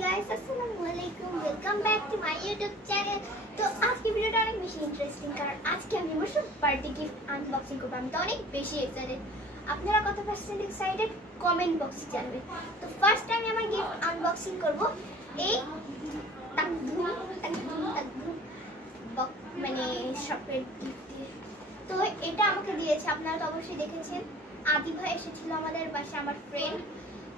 Guys अस्सलामु अलैकुम welcome back to my YouTube channel. तो आज की ভিডিওটা অনেক বেশি ইন্টারেস্টিং কারণ আজকে আমি আমার বার্থডে গিফট আনবক্সিং করব। আমি তো অনেক বেশি এক্সাইটেড। আপনারা কত পার্সেন্ট এক্সাইটেড কমেন্ট বক্সে জানাবেন। তো ফার্স্ট আমি আমার গিফট আনবক্সিং করব এই মানে শপের গিফট দিয়ে। তো এটা আমাকে দিয়েছে, আপনারা তো অবশ্যই দেখেছেন, আদি ভাই এসেছিল আমাদের বাসায়, আমার ফ্রেন্ড।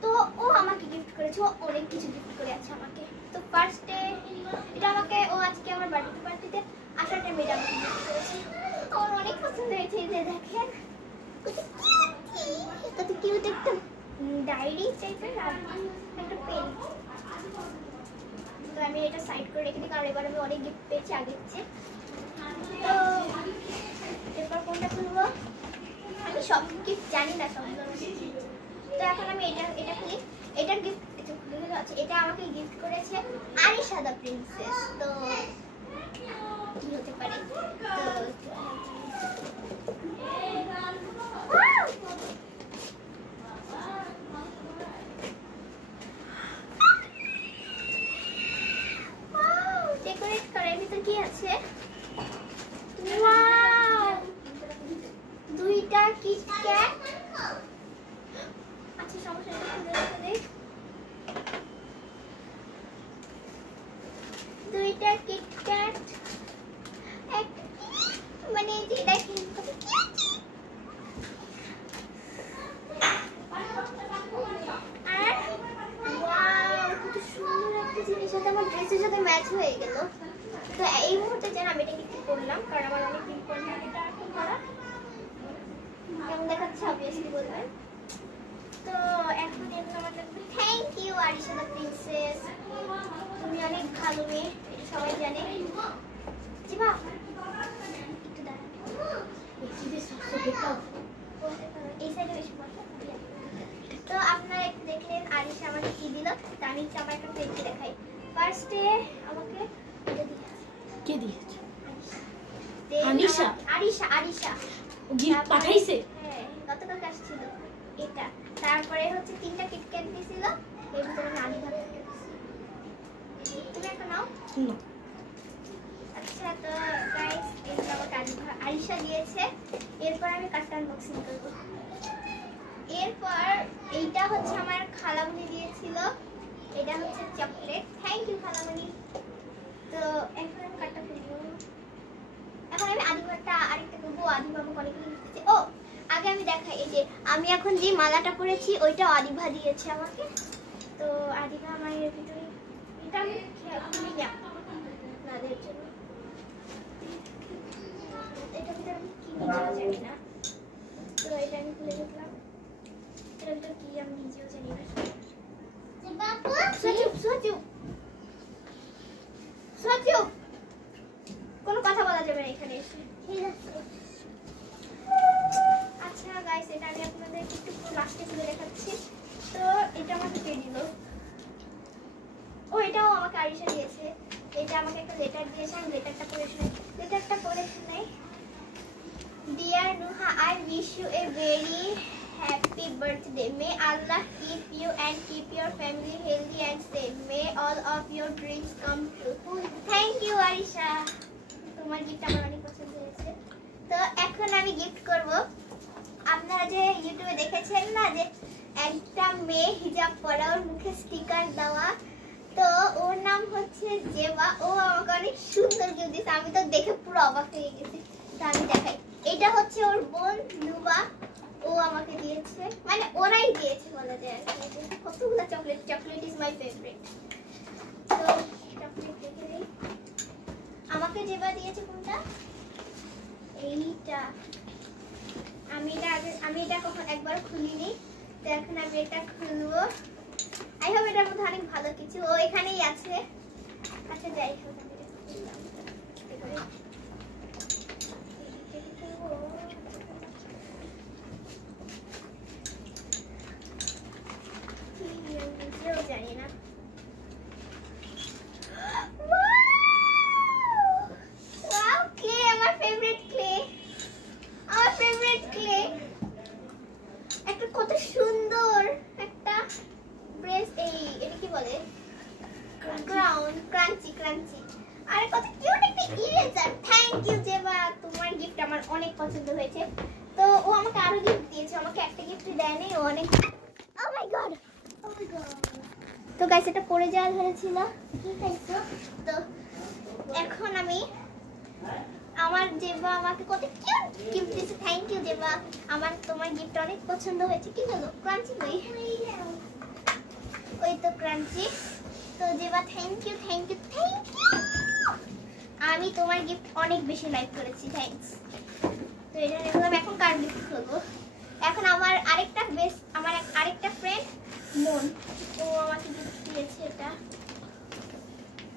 তো ও আমাকে গিফট করেছে, ও অনেক কিছু গিফট করে আছে আমাকে। তো ফার্স্টে এটা আমাকে ও আজকে আমার বার্থডে পার্টিতে আসার টাইমে এটা আমাকে গিফট করেছে। আমার অনেক পছন্দ হয়েছে। এই যে দেখেন কত কিউট একটা ডায়েরি টাইপের আর একটা পেন। তো আমি এটা সাইড করে রেখে দিই কারণ এবার আমি অনেক গিফট পেয়েছি আগের চেয়ে। তো এরপর কোনটা খুলবো, আমি সব গিফট জানি না সবগুলো। তো এখন আমি এটা খুলি। এটা গিফট খুলে আছে, এটা আমাকে গিফট করেছে আরিশা দা প্রিন্সেস। তো কি হতে পারে, তো ডেকোরেট করার ভিতর কি আছে? ওয়াও, দুইটা কিটক্যাট। আচ্ছা সমস্যা নেই, দুইটা কিটক্যাট মানে যে দেখেন কত কিউট। আর ওয়াও, কত সুন্দর একটা জিনিস, এটা আমার ড্রেসের সাথে ম্যাচ হয়ে গেল। তো এই মুহূর্তে যেন আমি এটা গিফট করলাম কারণ আমার অনেক দিন পর এটা এখন করা। কেমন দেখাচ্ছে অবভিয়াসলি বলবেন। তো এখন এগুলো আমার লাগবে। Thank you Arisha the princess, তুমি অনেক ভালো মেয়ে, এটা সবাই জানে। জিবা একটু দাঁড়ান, এই সাইডে বেশি বসে। তো আপনারা একটু দেখলেন আরিশা আমাকে কি দিল। তো আমি আমার একটা পেজে দেখাই। ফার্স্টে আমাকে এটা দিয়েছে। কে দিয়েছে? আরিশা। আরিশা আরিশা গিফট পাঠাইছে। হ্যাঁ, গতকাল আসছিল এটা। তারপরে হচ্ছে তিনটা কিটক্যাট দিয়েছিল, এর ভিতরে আমি আদি ভাত দিয়েছি। তুমি একটা নাও না। আচ্ছা তো গাইস এটা আমাকে আরিশা দিয়েছে। এরপর আমি কার্ড আনবক্সিং করব। এরপর এইটা হচ্ছে আমার খালামণি দিয়েছিল, এটা হচ্ছে চকলেট। থ্যাংক ইউ খালামণি। তো এখন আমি কার্ডটা খুলবো। এখন আমি আদি ভাতটা আরেকটা করবো। আদি বাবা অনেক কিছু দিয়েছে। ও আগে আমি দেখাই, এই যে আমি এখন যে মালাটা পরেছি ওইটা আদিভা দিয়েছে আমাকে। তো আদিভা আমার এর ভিতরে এটা আমি খুলি না আপনাদের জন্য। এটা ভিতরে আমি কি নিজেও জানি না। তো এটা আমি খুলে দেখলাম, এটার ভিতরে কি আমি নিজেও জানি না। সচুপ কোনো কথা বলা যাবে না এখানে এসে, ঠিক আছে? আচ্ছা গাইস, এটা আমি আপনাদের একটু লাস্টে খুলে দেখাচ্ছি। তো এটা আমাকে কে দিল? ও এটাও আমাকে আরিশা দিয়েছে। এটা আমাকে একটা লেটার দিয়েছে, আমি লেটারটা পড়ে শুনাই। Dear Nuha, I wish you a very happy birthday. May Allah keep you and keep your family healthy and safe. May all of your dreams come true. Thank you Arisha, তোমার গিফট আমার অনেক পছন্দ হয়েছে। তো এখন আমি গিফট করব। আপনারা যে ইউটিউবে দেখেছেন না যে একটা মেয়ে হিজাব পরা, ওর মুখে স্টিকার দেওয়া, তো ওর নাম হচ্ছে জেবা। ও আমাকে অনেক সুন্দর গিফট দিয়েছে, আমি তো দেখে পুরো অবাক হয়ে গেছি। তো আমি দেখাই, এটা হচ্ছে ওর বোন নুবা, ও আমাকে দিয়েছে, মানে ওরাই দিয়েছে বলা যায়। কতগুলো chocolate, chocolate is my favourite. তো চকলেট দেখে নেই, আমাকে জেবা দিয়েছে কোনটা, এইটা। আমি এটা কখন একবার খুলিনি, তো এখন আমি এটা খুলবো। আই হোপ এটার মধ্যে অনেক ভালো কিছু, ও এখানেই আছে। আচ্ছা যাই হোক, আমি এটা খুললাম। নিজেও জানি না। একটা কত সুন্দর একটা ড্রেস। এটা কি বলে, ক্রাউন ক্রাঞ্চি ক্রাঞ্চি। আরে কত কিউট একটা ইরেজার। থ্যাংক ইউ জেবা, তোমার গিফট আমার অনেক পছন্দ হয়েছে। তো ও আমাকে আরো গিফট দিয়েছে, আমাকে একটা গিফট দেয়নি, ও অনেক। ও my god, O my god. তো গাইস এটা পড়ে যাওয়া ধরেছিল, কি খাইছো? তো এখন আমি আমার জেবা আমাকে কত কিউট গিফট দিয়েছে। থ্যাংক ইউ জেবা, আমার তোমার গিফট অনেক পছন্দ হয়েছে। কি হলো ক্রাঞ্চি কই? ওই তো ক্রাঞ্চি। তো Zeba thank you thank you thank you, আমি তোমার গিফট অনেক বেশি লাইক করেছি, থ্যাঙ্কস। তো এটা দেখলাম, এখন কার গিফট করবো? এখন আমার আরেকটা আরেকটা ফ্রেন্ড মন, ও আমাকে গিফট দিয়েছে এটা।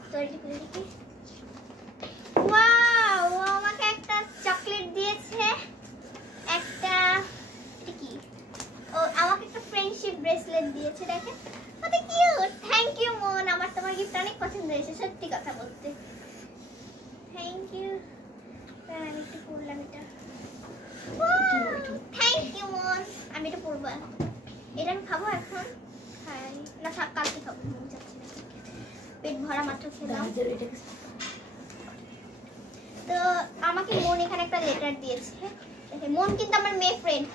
তো এটা খুলে দেখি। ওয়াও, ও আমাকে একটা চকলেট দিয়েছে, একটা এটা কি, ও আমাকে একটা ফ্রেন্ডশিপ ব্রেসলেট দিয়েছে, দেখেন কত কিউট। থ্যাংক ইউ মন, আমার তোমার গিফট অনেক পছন্দ হয়েছে, সত্যি কথা বলতে। Thank you. আমি একটু পড়লাম এটা। থ্যাংক ইউ মন, আমি এটা পড়বো। এটা আমি খাবো এখন, খাই না থাক, কালকে খাবো, মন যাচ্ছে না, পেট ভরা মাত্র খেলাম। তো আমাকে মন এখানে একটা লেটার দিয়েছে, মন কিন্তু আমার মেয়ে ফ্রেন্ড।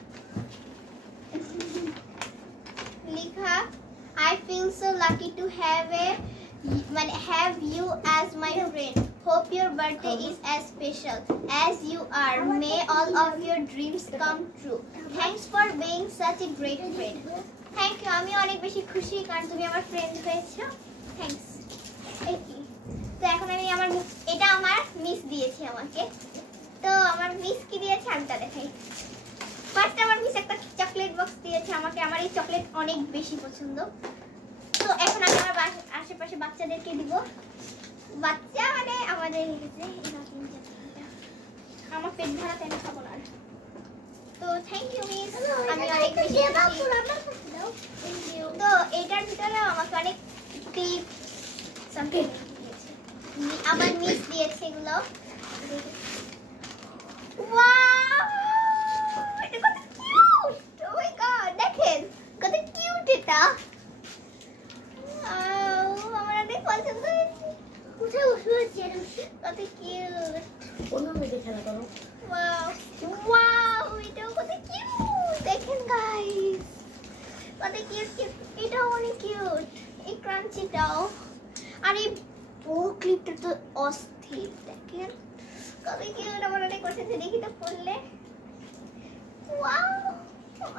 লিখা, I feel so lucky to have you as my friend. Hope your birthday is as special as you are. May all of your dreams come true. Thanks for being such a great friend. Thank you, আমি অনেক বেশি খুশি কারণ তুমি আমার friend হয়েছো। Thanks. এই কি, তো এখন আমি এটা আমার মিস দিয়েছে আমাকে। তো আমার মিস কি দিয়েছে আমি তা দেখাই। ফার্স্ট আমার মিস একটা চকলেট বক্স দিয়েছে আমাকে, আমার এই চকলেট অনেক বেশি পছন্দ। তো এখন আমি আমার আশেপাশে বাচ্চাদেরকে দিব, বাচ্চা মানে আমাদের আমার পেট ভরা, তাই না খাবো না। তো থ্যাংক ইউ মিস, আমি অনেক বেশি। তো এটার ভিতরে আমাকে অনেক টিপ সামথিং দিয়েছে, আমার মিস দিয়েছে এগুলো। ওয়াও, এটা কত কিউট, ও মাই গড, দেখেন কত কিউট এটা। আমার অনেক পছন্দ হয়েছে। কোথায় বসে কত কিউট, অন্য মেয়েদের খেলা করো। ওয়াও ওয়াও, এটাও কত কিউট, দেখেন গাইস কত কিউট কিউট। এটাও অনেক কিউট, এই ক্রাঞ্চিটাও। আর এই ক্লিপটা তো অস্থির, দেখেন কত কিউট, আমার অনেক পছন্দ। দেখি তো পড়লে, ওয়াও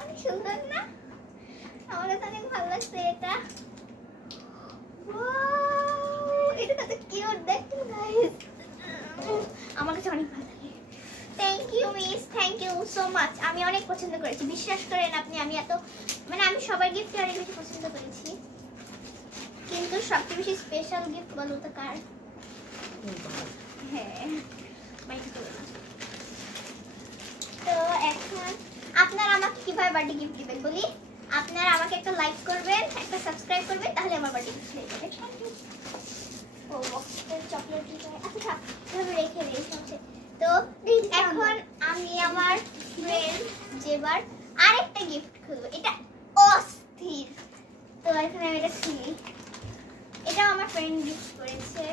অনেক সুন্দর না? আমার তো অনেক ভালো লাগছে এটা। এটা কত কিউট, দেখেন গাইস, আমার কাছে অনেক ভালো লাগে। Thank you miss, thank you so much, আমি অনেক পছন্দ করেছি, বিশ্বাস করেন আপনি। আমি এত আমি সবার গিফট অনেক বেশি পছন্দ করেছি, কিন্তু সবচেয়ে বেশি স্পেশাল গিফট বলো তো কার? হ্যাঁ, তো এখন আপনারা আমাকে কিভাবে বার্থডে গিফট দিবেন বলি? আপনারা আমাকে একটা লাইক করবেন, একটা সাবস্ক্রাইব করবেন, তাহলে আমার বার্থডে গিফট হয়ে যাবে। ও বক্সের চকলেট আচ্ছা থাক, এভাবে রেখে দিই সবচেয়ে। তো এখন আমি আমার ফ্রেন্ড জেবার আরেকটা গিফট খুলবো, এটা অস্থির। তো এখানে আমি এটা খুলি, এটাও আমার ফ্রেন্ড গিফট করেছে,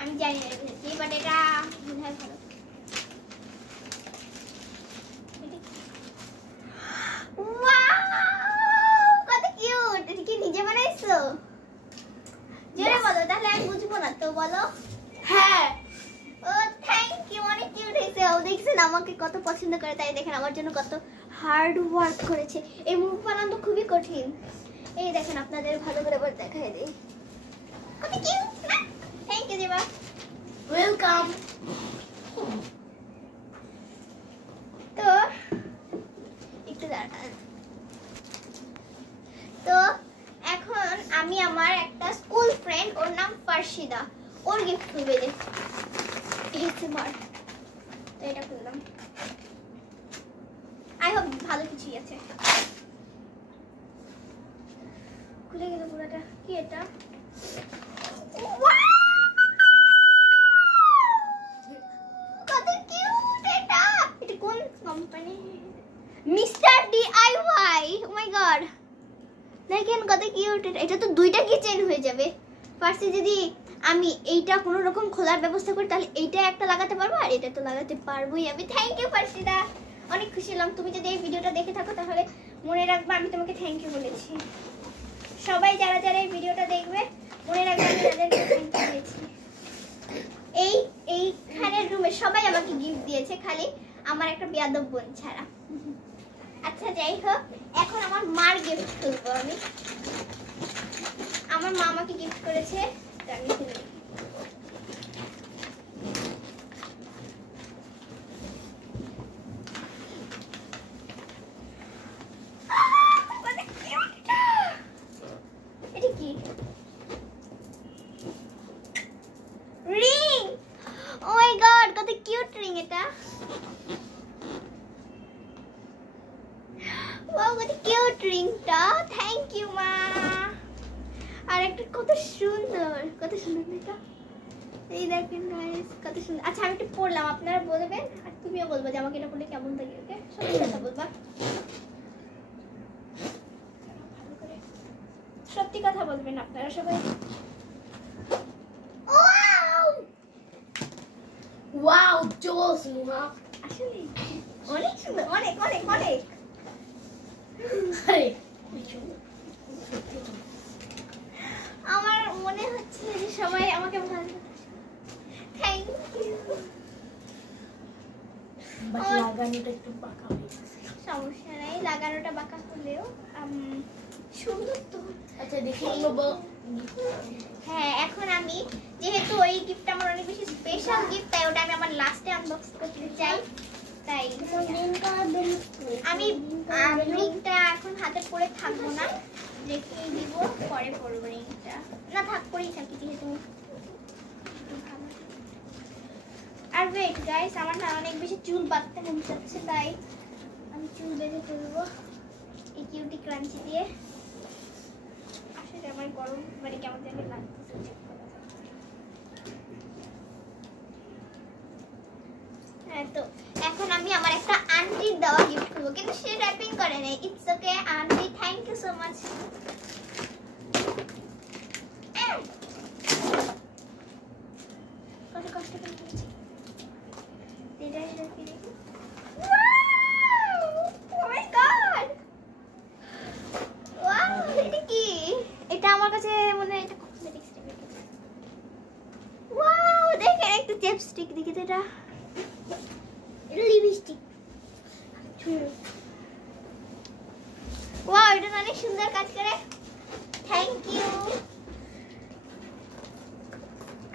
আমি জানি না কি, বাট এটা মনে হয় ভালো। কত কিউট, এটা কি নিজে বানাইছো? জোরে বলো, তাহলে আমি বুঝবো না। তো বলো। হ্যাঁ। ও থ্যাংক ইউ, অনেক কিউট হয়েছে। ও দেখছেন আমাকে কত পছন্দ করে, তাই দেখেন আমার জন্য কত হার্ড ওয়ার্ক করেছে। এই মুখ বানানো তো খুবই কঠিন। এই দেখেন, আপনাদের ভালো করে আবার দেখাই দেই, কত কিউট না? থ্যাংক ইউ দেবা, ওয়েলকাম। তো একটু দাঁড়ান। তো এখন আমি আমার একটা স্কুল ফ্রেন্ড, ওর নাম ফারশিদা, ওর গিফট খুলবে। তো এটা খুললাম, আই হোপ ভালো কিছুই আছে। খুলে গেল পুরোটা, কি এটা? কত কিউট এটা! এটা কোন company? Mister DIY. Oh my God, দেখেন কত কিউট কিউট, এটা তো দুইটা কিচেন হয়ে যাবে। ফার্স্টে যদি আমি এইটা কোনো রকম খোলার ব্যবস্থা করি তাহলে এইটা একটা লাগাতে পারবো, আর এটা তো লাগাতে পারবোই আমি। থ্যাংক ইউ ফার্সিদা, অনেক খুশি হলাম। তুমি যদি এই ভিডিওটা দেখে থাকো তাহলে মনে রাখবে আমি তোমাকে থ্যাংক ইউ বলেছি। সবাই যারা যারা এই ভিডিওটা দেখবে মনে রাখবে আমি তাদেরকে থ্যাংক ইউ বলেছি। এইখানের রুমে সবাই আমাকে গিফট দিয়েছে, খালি আমার একটা বেয়াদব বোন ছাড়া। আচ্ছা যাই হোক, এখন আমার মার গিফট খুলবো আমি। আমার মা আমাকে গিফট করেছে, তো আমি খুলে দেখি। এটা কি? রিং! ও মাই গড, কত কিউট রিং এটা। ওয়াও, কত কিউট রিংটা। থ্যাংক ইউ মা। আর একটা কত সুন্দর এটা। এই দেখেন গাইস, কত সুন্দর। আচ্ছা আমি একটু পড়লাম, আপনারা বলবেন আর তুমিও বলবে যে আমাকে এটা পড়লে কেমন লাগে। ওকে, সত্যি কথা বলবা, সত্যি কথা বলবেন আপনারা সবাই। ওয়াও, জোস মুহা। আসলে অনেক সুন্দর, অনেক অনেক অনেক। আরে আমার মনে হচ্ছে যে সবাই আমাকে ভালো। Thank you. বাট লাগানোটা একটু বাঁকা হয়ে গেছে। সমস্যা নাই, লাগানোটা বাঁকা হলেও সুন্দর তো। আচ্ছা দেখি নেব। হ্যাঁ, এখন আমি যেহেতু ওই গিফটটা আমার অনেক বেশি স্পেশাল গিফট, তাই ওটা আমি আমার লাস্টে আনবক্স করতে চাই। তাই আমি রিংটা এখন হাতে পরে থাকবো না, রেখেই দিব, পরে পরবো রিংটা। না থাক, পরেই থাকি যেহেতু। আর ওয়েট গাইস, আমার না অনেক বেশি চুল বাঁধতে মন চাচ্ছে, তাই আমি চুল বেঁধে ফেলবো এই কিউটি ক্রাঞ্চি দিয়ে। আসলে আমার গরম মানে কেমন জানি লাগতেছে। হ্যাঁ, তো এখন আমি আমার একটা আন্টির দেওয়া গিফট করবো, কিন্তু সে র্যাপিং করে নাই। It's okay aunty, thank you so much. কত কষ্ট করে করেছি এটা। এটা কি? এটা আমার কাছে মনে হয় এটা কসমেটিক্স টাইপের কিছু। ওয়াও, দেখেন একটু লিপস্টিক দেখি তো। এটা লিপস্টিক। ওয়াও, এটা অনেক সুন্দর কাজ করে। Thank you.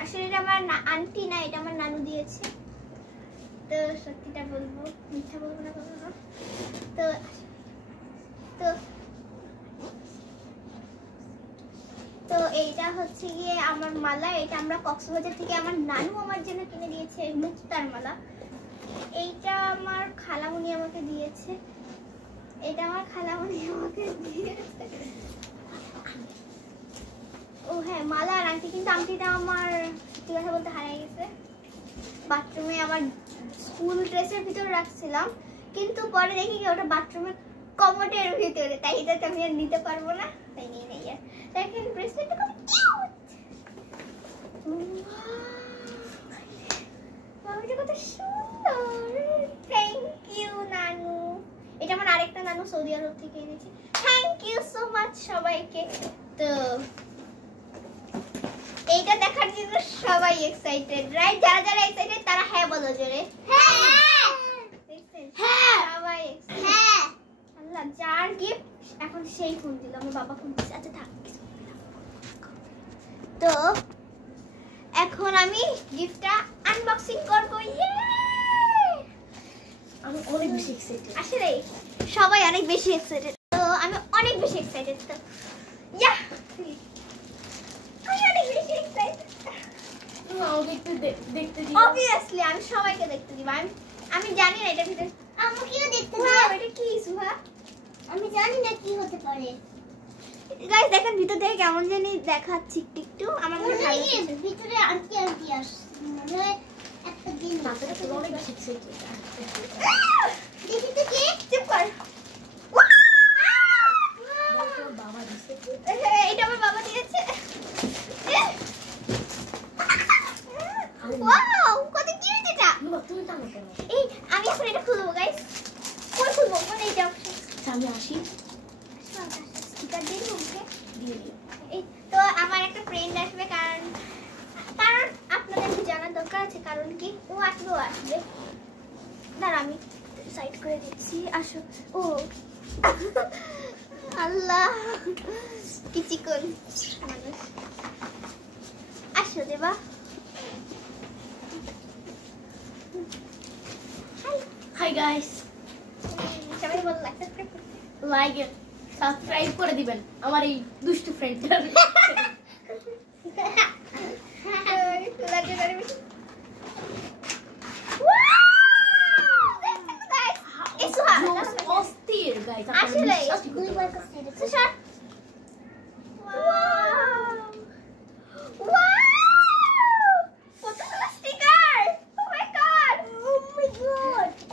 আসলে এটা আমার আন্টি না, এটা আমার নানু দিয়েছে। তো সত্যিটা বলবো, মিথ্যা বলবো না কখনো। তো তো তো এইটা হচ্ছে গিয়ে আমার মালা। এটা আমরা কক্সবাজার থেকে আমার নানু আমার জন্য কিনে দিয়েছে, মুক্তার মালা। এইটা আমার খালামণি আমাকে দিয়েছে। এটা আমার খালামণি আমাকে দিয়েছে। ও হ্যাঁ, মালা আর আংটি, কিন্তু আংটিটা আমার সত্যি কথা বলতে হারিয়ে গেছে। বাথরুমে আমার স্কুল ড্রেসের ভিতরে রাখছিলাম, কিন্তু পরে দেখি কি ওটা বাথরুমের কমোডের ভিতরে, তাই এটাকে আমি আর নিতে পারবো না, তাই নিয়ে নেই। আর দেখেন ব্রেসলেটটা কত কিউট। এটা কত সুন্দর। থ্যাংক ইউ নানু। এটা আমার আরেকটা নানু সৌদি আরব থেকে এনেছে। থ্যাংক ইউ সো মাচ সবাইকে। তো এইটা দেখার জন্য সবাই এক্সাইটেড, রাইট? যারা যারা এক্সাইটেড তারা হ্যাঁ বলো জোরে। হ্যাঁ হ্যাঁ সবাই এক্সাইটেড। হ্যাঁ। আল্লাহ, যার গিফট এখন সেই ফোন দিল, আমার বাবা ফোন দিচ্ছে। আচ্ছা থাক। তো এখন আমি গিফটটা আনবক্সিং করব। ইয়ে, আমি অনেক বেশি এক্সাইটেড। আসলে সবাই অনেক বেশি এক্সাইটেড, তো আমি অনেক বেশি এক্সাইটেড। তো ইয়া, আমি অনেক বেশি এক্সাইটেড। তুমি আমাকে একটু দেখতে দিও। অবভিয়াসলি আমি সবাইকে দেখতে দিব। আমি জানি না এটা ভিতরে আমাকেও দেখতে দিব। এটা কি সুহা? আমি জানি না কি হতে পারে। গাইস দেখেন ভিতর থেকে কেমন জানি দেখাচ্ছে একটু। আমার মনে হয় ভিতরে আন্টি আন্টি আসছে, মনে হয় একটা দিন মাথাটা পুরো অনেক বেশি এক্সাইটেড। দেখি তো কি? চুপ কর। বাবা দিছে। এটা আমি সাইড করে দিচ্ছি। আসো। ও আল্লাহ কি চিকন মানুষ। আসো দেবা। হাই গাইস, সবাই বল লাইক সাবস্ক্রাইব করতে। লাইক সাবস্ক্রাইব করে দিবেন আমার এই দুষ্টু ফ্রেন্ডটার। অস্থির গাইস, আসলে কতগুলো স্টিকার! Oh my god!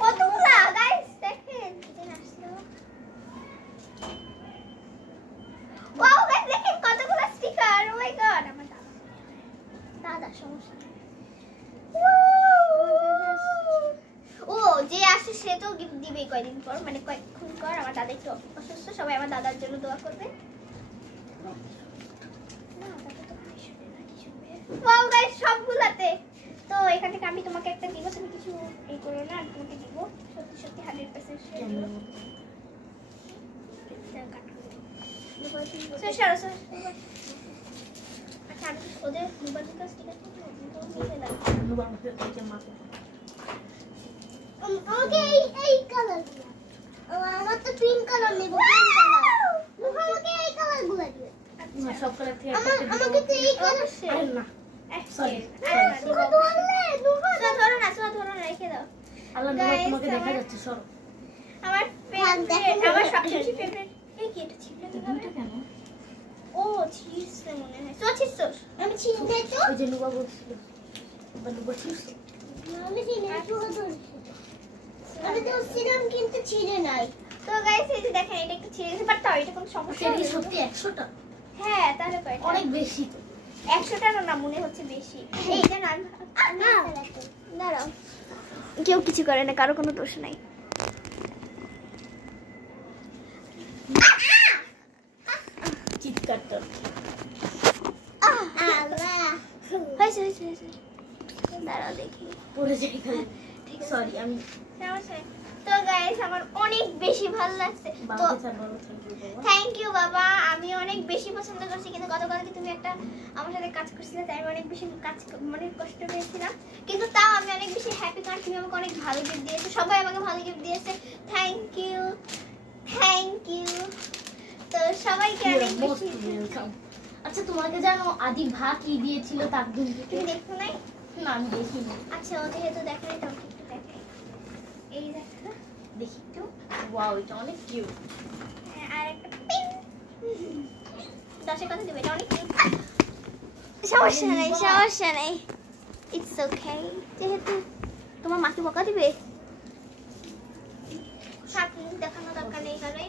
কতগুলা গাইস দেখেন। Wow guys দেখেন কতগুলো স্টিকার! Oh my god! আমার দাদা সমস্যা নেই। ও যে আসে সে তো গিফট দিবেই কয়দিন পর, মানে কয়েকক্ষণ পর। আমার দাদা একটু অসুস্থ, সবাই আমার দাদার জন্য দোয়া করবে। ওয়াও গাইস সবগুলাতে। তো এখান থেকে আমি তোমাকে একটা দিব, তুমি কিছু এই করো না, আমি তোমাকে দিব সত্যি সত্যি 100% শিওর দিব। আচ্ছা আমি ওদের মোবাইল থেকে স্টিকার তো নিয়ে এলাম। আমাকে এই কালার দিও। আমার তো পিঙ্ক কালার নেব, পিঙ্ক কালার। আমাকে এই কালারগুলো দিও। না সব কালার থেকে আমাকে তো এই কালার আরে না, সরি ধরো না রেখে দাও। আল্লাহ Guys, তোমাকে দেখা যাচ্ছে। সরো, আমার ফেভারিট, আমার সবচেয়ে ফেভারিট এই কি এটা ছিল দুটো কেন? ও চিজ মনে হয় তো চিজ আমি চিজ দেই তো ওই যে নুবা বলছিল, নুবা ছিল আমি চিনি আমি তো সিরাম কিন্তু ছিঁড়ে নাই। তো গাইস এই যে দেখেন এটা একটু ছিঁড়েছে, বাট তাও এটা কোনো সমস্যা এটা নেই। সত্যি 100টা? হ্যাঁ তাহলে কয়টা? অনেক বেশি তো। 100টা না মনে হচ্ছে বেশি। এইটা না না দাঁড়াও, কেউ কিছু করে না, কারো কোনো দোষ নাই। চিৎকারটা হয়েছে দাঁড়াও দেখি পড়ে যাই খালি। ঠিক সরি আমি সমস্যা নেই। তো গাইস আমার অনেক বেশি ভালো লাগছে। তো বাবা স্যার বলো থ্যাংক ইউ বাবা। থ্যাংক ইউ বাবা, আমি অনেক বেশি পছন্দ করছি। কিন্তু গতকালকে তুমি একটা আমার সাথে কাজ করছিলে, তাই আমি অনেক বেশি মানে কষ্ট পেয়েছিলাম। কিন্তু তাও আমি অনেক বেশি হ্যাপি, কারণ তুমি আমাকে অনেক ভালো গিফট দিয়েছো, সবাই আমাকে ভালো গিফট দিয়েছে। Thank you. তো সবাইকে অনেক বেশি ওয়েলকাম। আচ্ছা তোমাকে জানো আদি ভা কি দিয়েছিল তাকদুম থেকে? তুমি দেখো নাই? না আমি দেখিনি। আচ্ছা ও যেহেতু দেখাই তো একটু দেখাই। এই দেখো দেখি একটু। ওয়াও এটা অনেক কিউট। আর একটা পিন 10 কথা দিবে, এটা অনেক কিউট। সমস্যা নেই ইটস ওকে। যেহেতু তোমার মাকে বকা দিবে সাথে দেখানো দরকার নেই কারণে।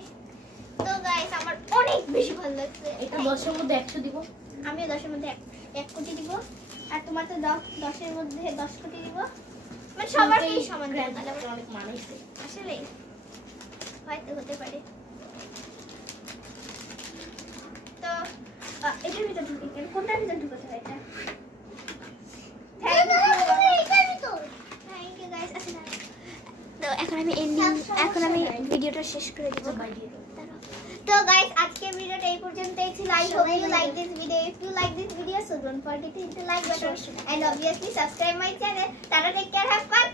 তো গাইস আমার অনেক বেশি ভালো লাগছে। এটা 10 এর মধ্যে 100 দিব। আমিও 10 এর মধ্যে 1 কোটি দিব। আর তোমার তো 10 এর মধ্যে 10 কোটি দিব। মানে সবারই সমান দেব, তাহলে আমার অনেক মানাইছে। আসলে হয়তো হতে পারে। তো এটার ভিতর ঢুকে কেন, কোনটার ভিতর ঢুকাতে হয় এটা? Thank you guys. আচ্ছা দাঁড়াও। তো এখন আমি ভিডিওটা শেষ করে দিব। তো গাইস আজকে ভিডিওটা এই পর্যন্তই ছিল। I hope you like this video. If you like this video, so don't forget to hit the like button and obviously subscribe my channel. Tata, take care, have fun.